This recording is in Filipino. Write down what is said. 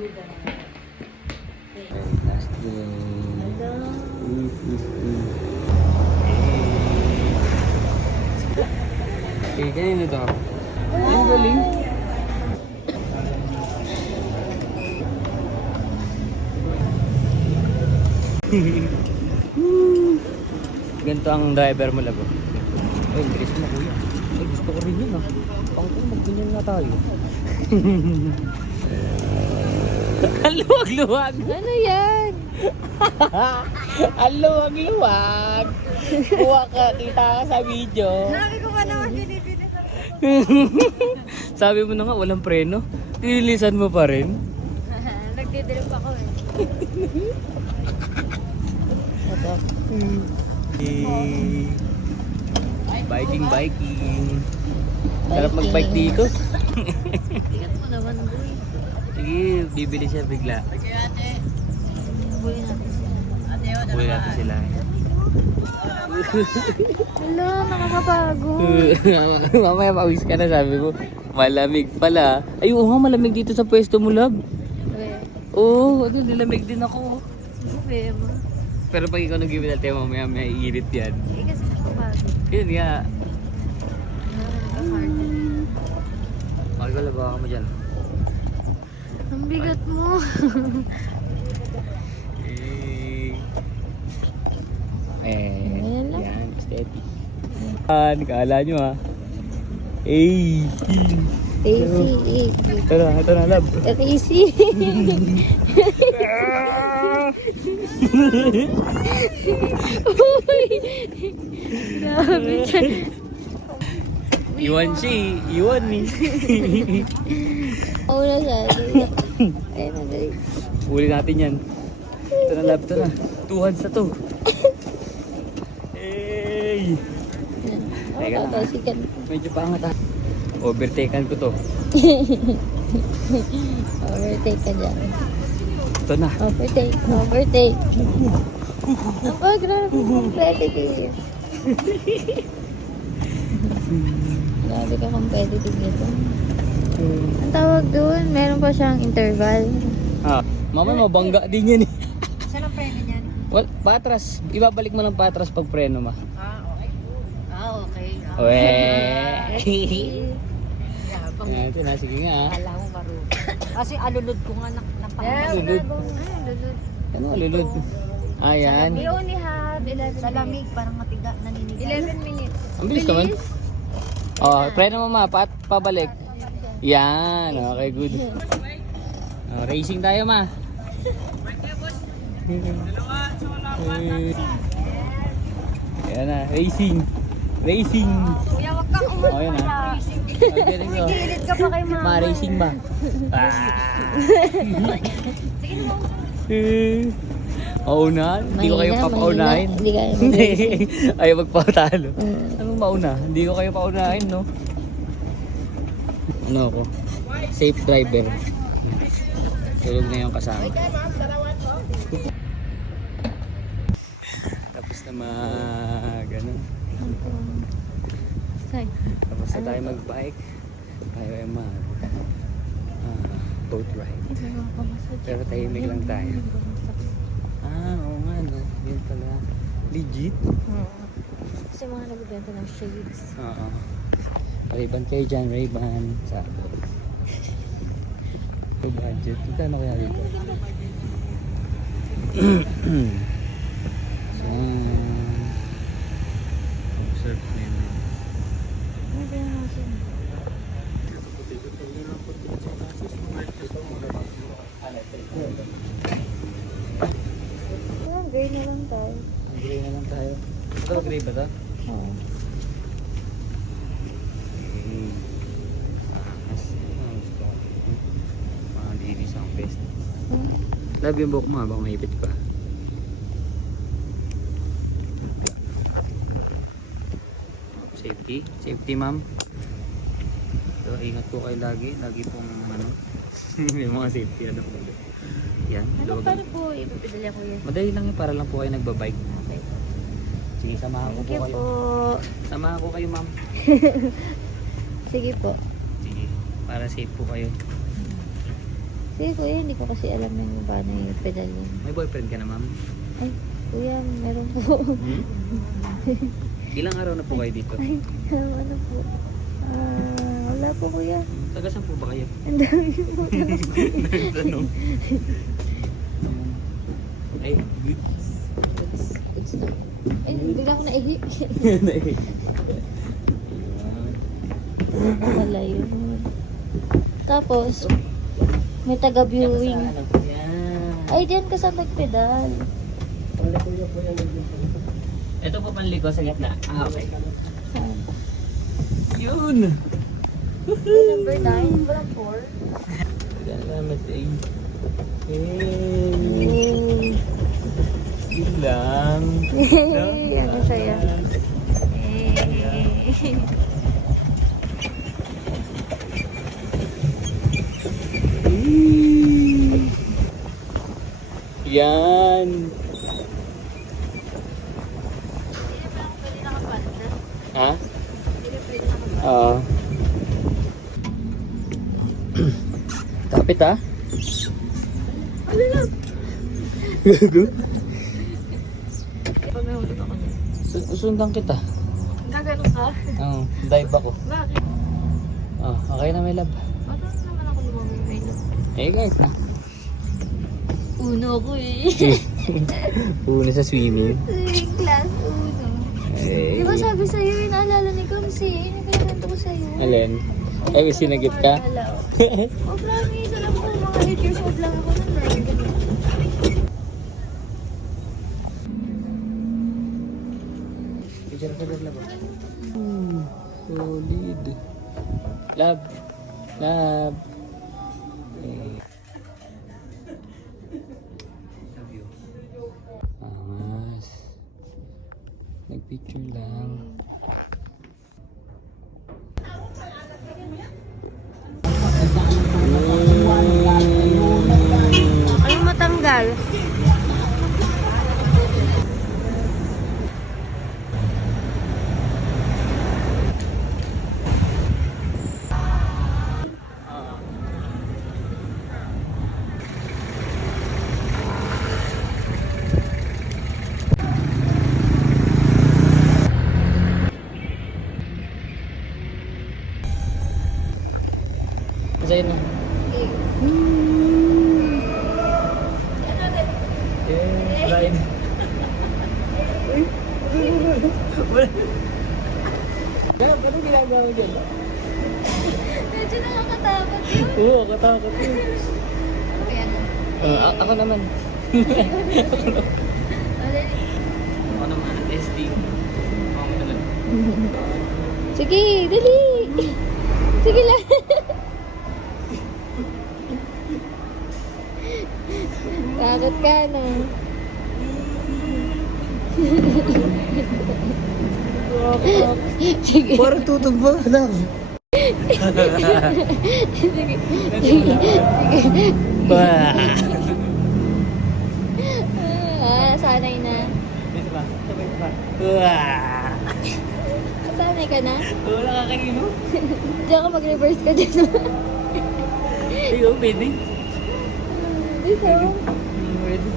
Last day. Okay, kanina to. Ang galing. Ganito ang driver mo, labo. Ay, bilis mo, kuya. Ay, gusto ko rin yun, ah. Pangkong, mag-ganyan nga tayo. Ang luwag-luwag. Ano yan? Ang luwag-luwag. Kuha ka, kita ka sa video. Sabi ko pa naman binibili sa Sabi mo na nga, walang preno. Tinilisan mo pa rin. Nagdidrip ako eh. Ito. Biking. Sarap mag-bike dito. Ingat mo naman, boy. Sige, bibili siya bigla. Boy natin sila. Buhay natin sila. Wala, nakakapagod. Mamaya pawis ka na, sabi mo. Malamig pala. Ay, oo nga, malamig dito sa pwesto mo, love. Oo, nilamig din ako. Sabi mo. Pero pag ikaw nag-give natin, mamaya may iinit yan. Eh, kasi nakapagod. Yun nga. Nakakapagod. Magkala ba mo dyan? Ang bigat mo. Ayan lang. Yan, steady. Kala nyo ha. Ay. Stacy. Ito na, love. Stacy. Uy! Grabe siya. Iwan siya eh. Iwan eh. Oo na siya. Ayun na guys. Uli natin yan. Ito na, love. Ito na. 2 hands na to. Hey! Teka lang, ha. Tatasikan. Medyo pangat ha. Overtaken ko to. Overtake ka dyan. Ito na. Overtake. Oh, grabe. Competitive. Grabe ka competitive nito. Ang tawag doon, meron pa siyang interval. Ah, mama, mabangga din yan eh. Saan ang preno niyan? Well, patras. Ibabalik mo lang patras pag preno ma. Okay. Weh! Yan, ito na. Sige nga ha. Kala mo marunong. Kasi alulod ko nga Alulod. Alulod. Ano alulod? Ayan. We only have 11 Sa lamig, parang matiga, naninigas. 11 minutes. Ang bilis naman. Oh, preno mo ma. Pabalik. Yan. Okay, good. Oh, racing tayo ma. Ayan na. Racing. Kuya, wag kang umunod. Oh, yan ha. Okay, go. Gilid ka pa kay mama. Ma-racing ba? Sige mo. Mauna? Hindi ko kayo papaunahin. Hindi kaya mag-racing. Ayaw magpatalo. Anong mauna? Hindi ko kayo paunahin, no? Ano ako? Safe driver. Tulog na yung kasama. Tapos na ano? Tapos na tayo mag-bike. Tayo ay boat ride. Pero tahimik lang tayo. Oo nga no. Yun pala. Legit? Kasi mga nagbibenta ng shades. Oo. Ray-Ban kayo dyan, Ray-Ban. Sabi. So budget. Ito kaya dito? So, observe na yun. Gray na lang tayo. Gray na lang tayo. Ito, gray ba ito? Oo. Mga linis ang best. Love yung buhok mo, baka maipit pa. Safety ma'am. So, ingat po kayo lagi. Lagi pong yung mga safety po. Yan. Ano pa rin po ipapidala ko yan? Madali lang yun para lang po kayo nagbabike. Okay. Sige, samahan ko Thank you kayo. po. Samahan ko kayo ma'am. Sige po. Sige, para safe po kayo. Sige kuya, hindi ko kasi alam yung paano yung pedal yun. May boyfriend ka na, ma'am? Ay, kuya, meron po. Ilang araw na po kayo dito? Ay, ano po? Wala po kuya. Taga saan po ba kayo? Ang dami po. Tanong. Ay, good. Good stuff. Ay, bigla ko naihi. Wala yun. Tapos, may taga-viewing. Yan. Ay, diyan ka sa nagpedal. Ito po panligo sa gitna. Okay. Saan? Yun! Number 9, walang 4. Salamat eh. Hey! Yun lang. Ano saya? Eh. Yan! Ha? Oo. Kapit ha? Ano na? Gago? Pag may hulog ako niya. Sundan kita. Gagano ka? Oo, dive ako. Bakit? Oh, okay na may lab. Paano naman ako lumamig may loob? Eh guys. Uno ko eh. Una sa swimming. Class uno. Eh. Di ba sabi sa'yo, naalala ni Kamsi, nagkakanto ko sa'yo. Alin? Eh, may sinagip ka? Oh, promise, alam ko, mga 8 years old lang ako nun. Picture ka doon, lab. Solid. Lab. Lab. Eh. Love you. Angas. Nagpicture lang. Anong matanggal? Sa'yo na. Yes, ride. Anong ginagawa mo dyan? Medyo nakakatakot yun. Oo, katakot yun. Ayan. Ako naman. Ako naman, SD. Ako naman. Sige, dali. Sige lang. Takot ka na. Sige. Parang tutumba lang. Sige. Sige. Bah! Sanay na. Wah! Sanay ka na? Oo, nakakaino. Diyan ka mag-reverse ka dyan. Ay, oh, pwede. Dito. Pwede.